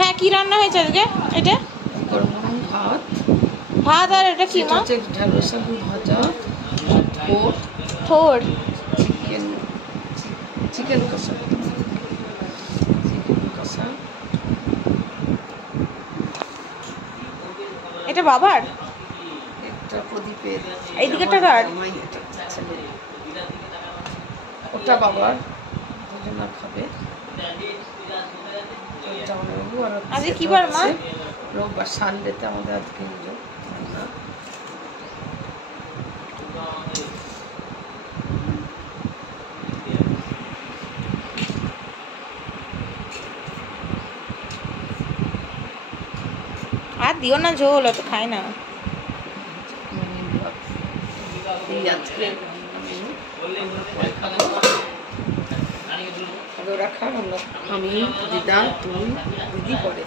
হ্যাঁ কি রান্না হয়েছে আজকে? এটা গরম গরম ভাত, ভাত আর এটা কি মা? ঢ্যাঁড়স আলু ভাজা, থোর চিকেন কষা, এটা বাবার, একটা প্রদীপের, এইদিকেটা কার? ওটা বাবার, দুজনা খাবে। আজকে কি বার মা? রোববার, সানডেতে আমাদের আজকে আর দিও না ঝোল, অত খায় না। আজকে ওরা খান, আমি দিদা, তুমি, দিদি পরে।